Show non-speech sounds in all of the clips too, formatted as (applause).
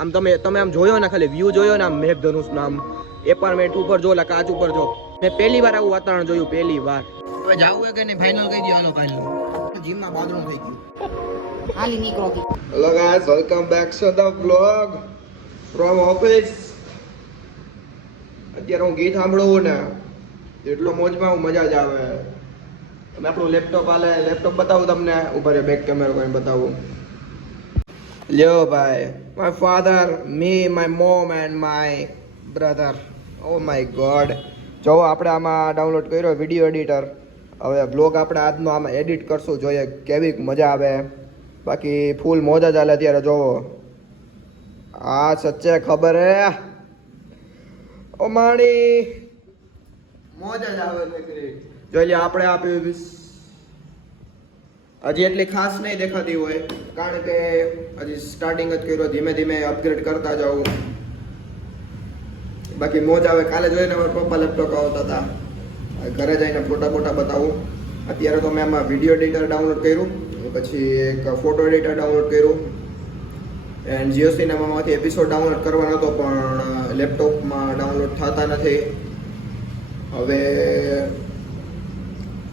આમ તમે તમે આમ જોયો ને ખાલી વ્યૂ જોયો ને આમ મેઘધનુષ આમ એપાર્ટમેન્ટ ઉપર જો લા કાચ ઉપર જો. મેં પહેલી વાર આવું વાતાવરણ જોયું પહેલી વાર. હવે જાવું કે નહીં? ફાઇનલ કહી દો હાલો ફાઇનલ જીમમાં બાદરૂમ થઈ ગયું. હાલી નીકળો hello guys welcome back to the vlog from office અત્યારે હું ગીત સાંભળું ને એટલો મોજમાં હું મજા જ આવે. તમે આપણું લેપટોપ આલે લેપટોપ બતાવું તમને. ઉપર બેક કેમેરો કરીને બતાવું. લ્યો ભાઈ my father me my mom and my brother oh my god જો આપણે આમાં ડાઉનલોડ કર્યો વીડિયો એડિટર હવે બ્લોગ આપણે આજનો આમાં એડિટ કરશું જોઈએ કેવી મજા આવે. બાકી ફૂલ મોજ જ ચાલે અત્યારે જોવો. આ સચ્ચે ખબર હે? ઓ માણી મોજ જ આવે જોઈ લે આપણે આપ્યું હજી એટલી ખાસ નહીં દેખાતી હોય, કારણ કે હજી સ્ટાર્ટિંગ જ કર્યો, ધીમે ધીમે અપગ્રેડ કરતા જાઉં. બાકી મોજ આવે, કાલે જોઈને મારા પપ્પા લેપટોપ આવતા હતા. ઘરે જઈને ફોટા ફોટા બતાવું. અત્યારે તો મેં આમાં વીડિયો એડિટર ડાઉનલોડ કર્યું પછી એક ફોટો એડિટર ડાઉનલોડ કર્યું. એન્ડ જીઓ સિનેમામાંથી એપિસોડ ડાઉનલોડ કરવાનો હતો, પણ લેપટોપમાં ડાઉનલોડ થતા નથી. હવે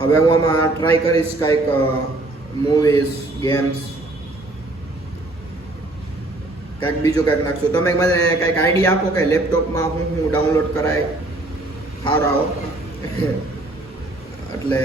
હવે હું આમાં ટ્રાય કરીશ કાંઈક મૂવીઝ ગેમ્સ કાંઈક બીજું કાંઈક નાખશું. તમે મને કાંઈક આઈડિયા આપો કે લેપટોપમાં હું હું ડાઉનલોડ કરાય? સારો આવો. એટલે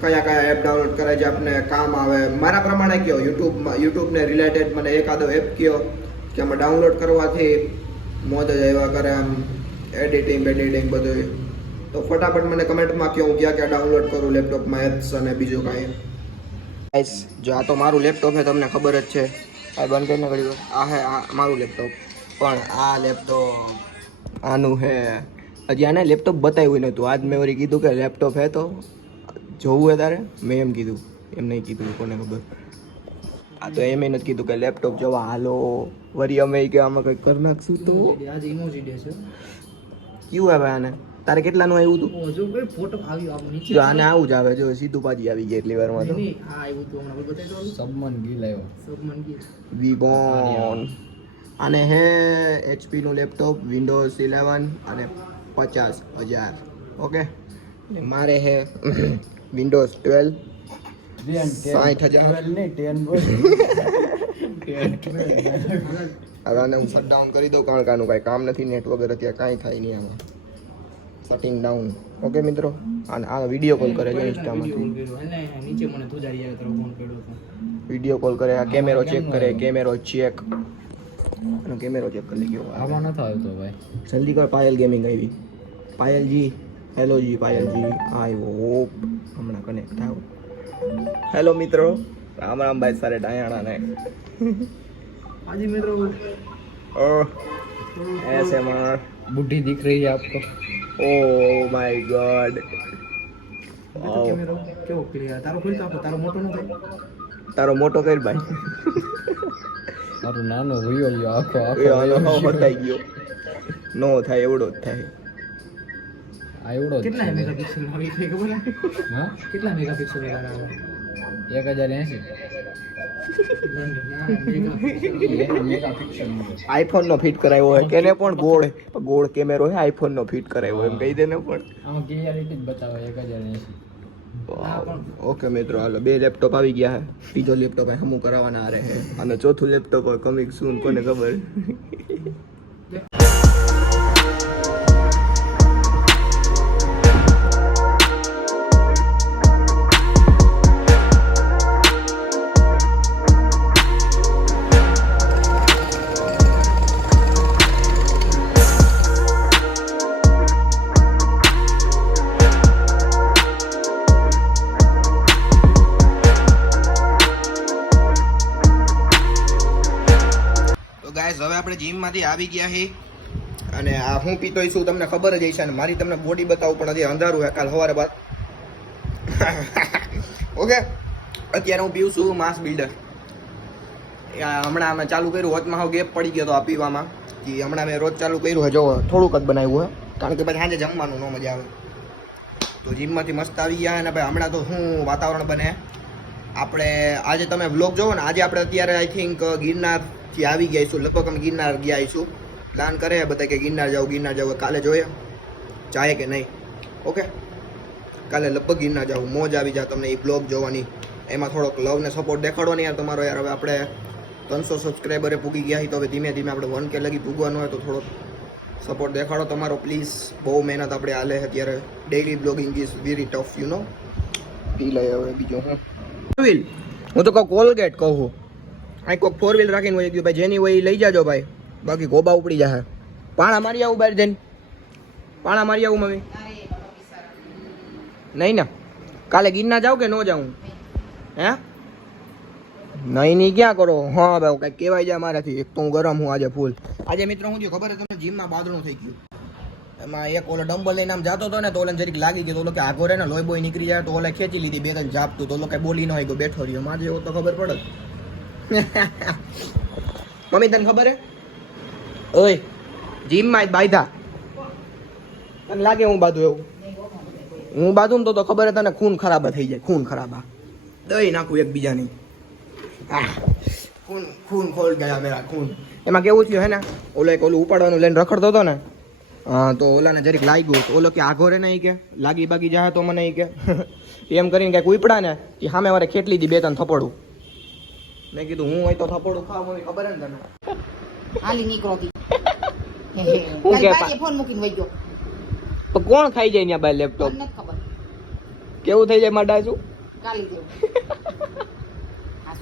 કયા કયા એપ ડાઉનલોડ કરાય જે આપને કામ આવે? મારા પ્રમાણે કયો? યુટ્યુબમાં યુટ્યુબને રિલેટેડ મને એકાદો એપ કયો કે આમાં ડાઉનલોડ કરવાથી મોજ જ આવ્યા કરે આમ એડિટિંગ એડિટિંગ બધું તો ફટાફટ મને કમેન્ટમાં કહો હું ક્યાં ક્યાં ડાઉનલોડ કરું લેપટોપમાં એપ્સ અને બીજું કાંઈ. ગાઈસ જો આ તો મારું લેપટોપ છે તમને ખબર જ છે. આ બંધ કરીને ઘડી આ હે આ મારું લેપટોપ પણ આ લેપટોપ આનું હે હજી આને લેપટોપ બતાવ્યું નહોતું. આજ મેં વળી કીધું કે લેપટોપ હે તો જોવું હે તારે? મેં એમ કીધું. એમ નહીં કીધું કોને ખબર. આ તો એમ નથી કીધું કે લેપટોપ જોવા હાલો. વરી અમે કે આમાં કંઈક કરી નાખશું તો. આજે ઇમોજી ડે છે. કેવું આવે આને? તારે કેટલાનું આવ્યું હતું? જો ભાઈ ફોટો આવ્યો આમ નીચે જો આને આવું જ આવે જો સીધું પાછી આવી ગઈ એટલી વારમાં તો. આ આવ્યું હતું હમણાં. બતાવી દો સબમન ગીલ આવ્યો. સબમન ગીર વિબોન અને હે એચપી નું લેપટોપ વિન્ડોઝ ઇલેવન અને પચાસ હજાર. ઓકે? મારે હે (coughs) વિન્ડોઝ ટ્વેલ્વ. સાઠ હજાર. (laughs) હવે આને હું શટડાઉન કરી દઉં કારણ કે આનું કાંઈ કામ નથી નેટવર્ક અત્યારે કાંઈ થાય નહીં આમાં. શટિંગ ડાઉન ઓકે મિત્રો? અને આ વીડિયો કોલ કરે છે નીચે મને તારો ફોન પડ્યો વીડિયો કોલ કરે આ કેમેરો ચેક કરે કેમેરો ચેક અને કેમેરો ચેક કરી ગયો આમાં નતો આવતો ભાઈ. જલ્દી કર પાયલ ગેમિંગ આવી. Payal ji hello ji Payal ji. I hope હમણાં કનેક્ટ થાવ. હેલો મિત્રો. રામ રામ ભાઈ સારે ડાયાણા ને. હાજી મિત્રો. એસએમઆર. બુઢી दिख रही है आपको ઓ માય ગોડ તો કેમેરો કેવો ક્લિયર તારો ખોલતો આપો તારો મોટો ન થાય તારો મોટો કર ભાઈ મારું નાનો વયો ગયો આખો એ હાલો આખો હાવ બતાઈ ગયો નો થાય એવડો જ થાય આવડો જ કેટલા છે. મેગાપિક્સલ આવી છે ખબર છે? હા કેટલા મેગાપિક્સલ વાળા આવે એક હજાર એસી મેગાપિક્સલ આઈફોન નો ફિટ કરાવ્યો હોય કેને પણ ગોળ ગોળ કેમેરો હે આઈફોન નો ફિટ કરાવ્યો એમ કહી દે ને પણ ઓકે મિત્રો હાલો બે લેપટોપ આવી ગયા હે. ત્રીજો લેપટોપ હમું કરાવવાના આ રહે અને ચોથું લેપટોપ કમિંગ સૂન કોને ખબર? જીમમાંથી આવી ગયા છે અને આ હું પીતો છું, તમને ખબર જ હશે અને મારી તમને બોડી બતાવું પણ હજી અંધારું હે, કાલ સવારે બાદ. (laughs) ઓકે અત્યારે હું પીવું છું માસ બિલ્ડર હમણાં અમે ચાલુ કર્યું, હોતમાં હાવ ગેપ પડી ગયો તો આ પીવામાં. કે હમણાં મેં રોજ ચાલુ કર્યું છે જો થોડુંક જ બનાવ્યું હે. કારણ કે પછી સાંજે જમવાનું ન મજા આવે. તો જીમમાંથી મસ્ત આવી ગયા અને ભાઈ, હમણાં તો શું વાતાવરણ બને? આપણે આજે તમે વ્લોગ જોવો ને, આજે આપણે અત્યારે આઈ થિંક ગિરનાર થી આવી ગયા છું, લગભગ અમે ગિરનાર ગયા છું. પ્લાન કરે બધા કે ગિરનાર જાવ ગિરનાર જાવ કાલે જોઈએ. જાય કે નહીં? ઓકે? કાલે લગભગ ગિરનાર જાવ મોજ આવી જાય તમને એ બ્લોગ જોવાની. એમાં થોડોક લવ ને સપોર્ટ દેખાડો ને યાર તમારો. યાર હવે આપણે ત્રણસો સબસ્ક્રાઈબરે પૂગી ગયા છીએ, તો હવે ધીમે ધીમે આપણે વન કે લગી પૂગવાનું હોય તો થોડોક સપોર્ટ દેખાડો તમારો. પ્લીઝ બહુ મહેનત આપણે હાલે અત્યારે. Daily blogging is very tough you know પી લઈએ હવે બીજું હું હું તો કહું કોલગેટ કહું. અહીં કોઈક ફોર વ્હીલ રાખીને હોય ગયું ભાઈ, જેની હોય એ લઈ જાજો ભાઈ. બાકી ગોબા ઉપડી જાય પાણા મારી આવું બહાર જઈને. પાણા મારી આવું મમ્મી. નહીં ને. કાલે ગિરના જાવ કે ન જાઉં? હે? નહીં નહીં ક્યાં કરો? હા, ભાઈ કંઈક કહેવાય જાય મારાથી. એક તો હું ગરમ હું આજે ફૂલ. આજે મિત્રો, હું થયું ખબર છે તમને? જીમમાં બાદણું થઈ ગયું. એમાં એક ઓલો ડમ્બલ લઈને આમ જતો હતો ને, તો ઓલે જરીક લાગી ગયો. તો કે આગો રહે ને લોહી બોય નીકળી જાય, તો ઓલે ખેંચી લીધી, બે ત્રણ જાપતું તો ઓલો કઈ બોલી ન હોય બેઠો રહ્યો. મારે જેવો તો ખબર પડે (laughs) મમ્મી તને ખબર હે? ઓય જીમમાં બાયધા તને લાગે હું બાધું એવું? હું બાધું તો તો ખબર હે તને ખૂન ખરાબ થઈ જાય ખૂન ખરાબ દહીં નાખું એકબીજાની. આહ, ખૂન ખૂન ખોલ ગયા મેરા ખૂન. એમાં કેવું થયું હે ને? ઓલો એક ઓલું ઉપાડવાનું લઈને રખડતો હતો ને? હા તો ઓલાને જરીક લાગ્યું. તો ઓલો કે આઘો રે નહીં કે? લાગી બાગી જાય તો મને કે. (laughs) એમ કરીને કંઈક ઉપડા ને કે સામે વારે ખેટલી દી બે ત્રણ થપડું મેં કીધું હું હોય તો થપોડું ખાવ મને ખબર હે ને તને. હાલી નીકળો તી. (laughs) હું કે ફોન મૂકીને વઈ ગયો. તો કોણ ખાઈ જાય ત્યાં બાય લેપટોપ? મને ખબર. કેવું થઈ જાય માડા શું કાલી જેવું. (laughs) આ.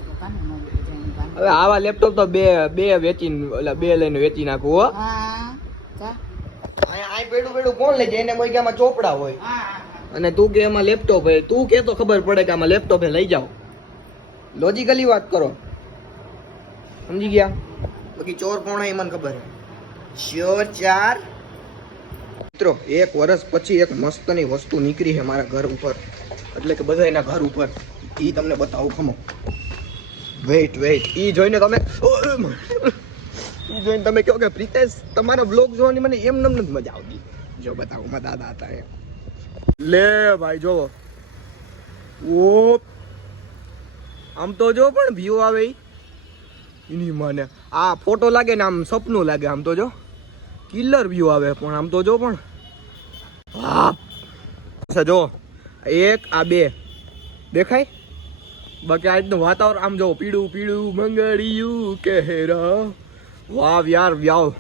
હવે આવા લેપટોપ તો બે બે વેચીને ઓલા બે લઈને વેચી નાખું હો. હા આ પેડું પેડું કોણ લઈ જાય એને કોઈ કે આમાં ચોપડા હોય. અને તું કે એમાં લેપટોપ હોય તું કે તો ખબર પડે કે આમાં લેપટોપ લઈ જાઓ. લોજિકલી વાત કરો. સમજી ગયા? બાકી ચોર કોણ એ મને ખબર ચોર ચાર. મિત્રો એક વર્ષ પછી એક મસ્તની વસ્તુ નીકળી છે મારા ઘર ઉપર. એટલે કે બધા એના ઘર ઉપર. એ તમને બતાવું ખમો. વેઇટ વેઇટ એ જોઈને તમે એ જોઈને તમે કહો કે પ્રિતેશ તમારા બ્લોગ જોવાની મને એમ નમ નથી મજા આવતી. જો બતાવું મારા દાદા હતા એ લે ભાઈ જોવો. ઓ આમ તો જો પણ વ્યૂ આવે એની મને. આ ફોટો લાગે ને આમ સપનું લાગે આમ તો જો. કિલર વ્યૂ આવે પણ આમ તો જો પણ. હા જો. એક, આ બે. દેખાય? બાકી આજનું વાતાવરણ, આમ જો, પીળું પીળું, મંગળિયું કહેરા. વાવ યાર વ્યાવ.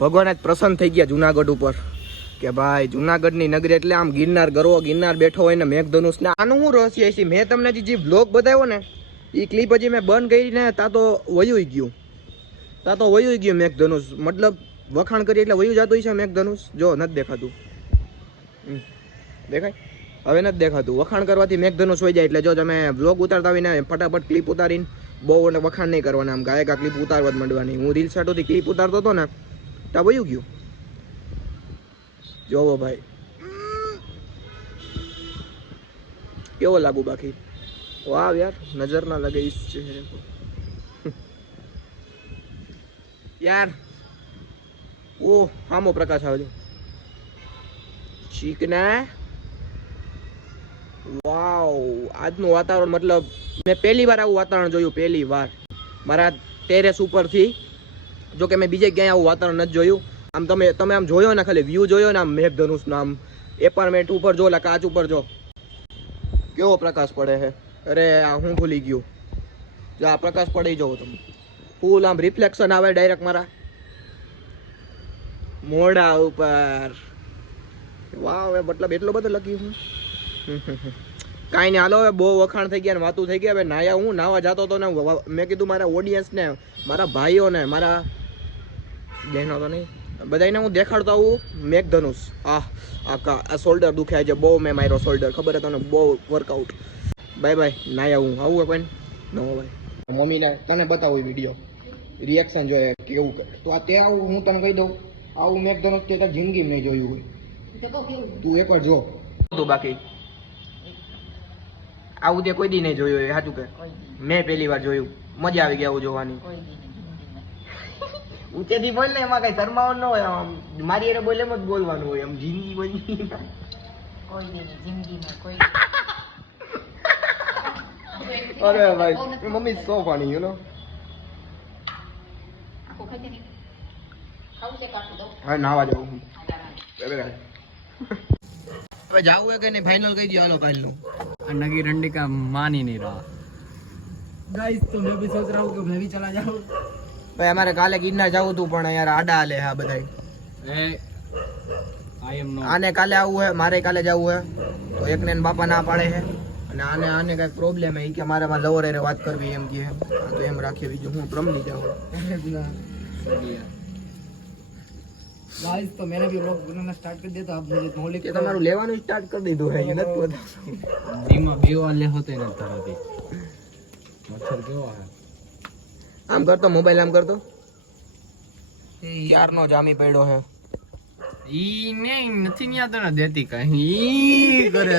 ભગવાન આજ પ્રસન્ન થઈ ગયા જુનાગઢ ઉપર. કે ભાઈ, જુનાગઢની નગરી એટલે આમ ગિરનાર, ગરવો ગિરનાર બેઠો હોય ને મેઘધનુષ ને આનું શું રહસ્ય છે. મેં તમને જે- બ્લોગ બતાવ્યો ને એ ક્લિપ હજી મેં બંધ કરી ને તા તો વયું ગયું. તા તો વયું ગયું મેઘધનુષ. મતલબ વખાણ કરી એટલે વયું જતું છે મેઘધનુષ? જો, નથી દેખાતું. દેખાય? હવે નથી દેખાતું. વખાણ કરવાથી મેઘધનુષ હોય જાય એટલે જો તમે બ્લોગ ઉતારતા હોય ને, ફટાફટ ક્લિપ ઉતારીને બહુ વખાણ નહીં કરવાના. આમ ગાયકા ક્લિપ ઉતારવા જ માંડવાની. હું રીલ સાટોથી ક્લિપ ઉતારતો હતો ને ત્યાં વયું ગયું. જોવો ભાઈ. કેવો લાગુ બાકી? વાહ યાર, નજર ના લાગે ઇસ ચહેરે કો યાર, ઓ હામો પ્રકાશ આવજો ચીકના. વાવ, આજનું વાતાવરણ મતલબ મેં પહેલી વાર આવું વાતાવરણ જોયું, પહેલી વાર. મારા ટેરેસ ઉપરથી જો કે મેં બીજે ક્યાંય આવું વાતાવરણ નથી જોયું. આમ તમે તમે આમ જોયો ને ખાલી વ્યૂ જોયો ને આમ મેઘધનુષનો આમ એપાર્ટમેન્ટ ઉપર જો, લા કાચ ઉપર જો. કેવો પ્રકાશ પડે છે અરે, આ હું ભૂલી ગયું. જો આ પ્રકાશ પડે જવો તમે. ફૂલ આમ રિફ્લેક્શન આવે ડાયરેક્ટ મારા. મોઢા ઉપર. વાવ હવે મતલબ એટલો બધો લખ્યું હું. (laughs) કાંઈ નહીં, હાલો, હવે બહુ વખાણ થઈ ગયા ને વાતું થઈ ગયા. હવે નાયા હું, નાવા જતો હતો ને મેં કીધું મારા ઓડિયન્સને મારા ભાઈઓને, મારા બહેનો તો નહીં. બધાને હું દેખાડતો આવું મેઘધનુષ. આ આ આ શોલ્ડર દુખે આજે બહુ મેં માર્યો શોલ્ડર ખબર તને? બહુ વર્કઆઉટ બાય બાય ના આવું. આવું કોઈ નો ભાઈ મમ્મીને તને બતાવું વીડિયો રિએક્શન જોઈએ કેવું કરે. તો આ તે આવું હું તને કહી દઉં. આવું મેઘધનુષ તે તારી જિંદગી નહીં જોયું હોય. તો તો કેવું તું એકવાર જો. તું બાકી. આવું તે કોઈ દી નહીં જોયું હોય. સાચું કે? મેં પહેલી વાર જોયું. મજા આવી ગઈ આવું જોવાની. ઉચેથી બોલ ને એમાં કઈ શરમાવાનું ન હોય મારી એને બોલે જ બોલવાનું હોય એમ જિંદગી બની કોઈ નહીં જિંદગીમાં કોઈ (laughs) અરે ભાઈ મમ્મી સો ફાણી યુ નો હવે નાવા જાઉં હવે જાવું કે નહીં? ફાઇનલ કહી દો હાલો કાલનું. નગી રંડી કા માની નહીં રહા. ગાઈસ તો મેં ભી સોચ રહા કે મેં ભી ચલા જાઉં. ભાઈ અમારે કાલે ગિરનાર જવું હતું પણ યાર આડા હાલે હા બધા આને કાલે આવવું હે મારે કાલે જવું હે. તો એકને બાપા ના પાડે હે. અને આને આને કઈ પ્રોબ્લેમ હે કે મારે મારા લવર વાત કરવી એમ કે તો એમ રાખીએ બીજું હું પ્રમની જાઉં. ગાઈસ તો મેને સ્ટાર્ટ કરી દીધો આપ મુજે કે તમારું લેવાનું સ્ટાર્ટ કરી દીધું હે યુનત બતા બે વાર લે હોતે ને મચ્છર કેવો આ આમ કરતો મોબાઈલ આમ કરતો? યારનો જામી પડ્યો હે. ઈ નહીં નથી ન્યા તો દેતી કઈ. કરે.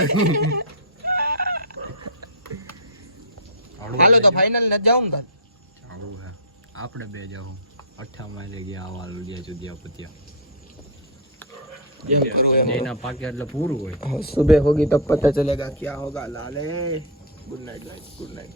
હાલો તો ફાઇનલ ન જાઉં ને આવું હે. આપણે બે જાઉં. અઠ્ઠા માઇલે ગયા આવા લુડિયા જુદિયા પતિયા. એના પાકે એટલે પૂરું હોય. સુબે હોગી તો પતા ચલેગા ક્યાં હોગા લાલે? Good night good night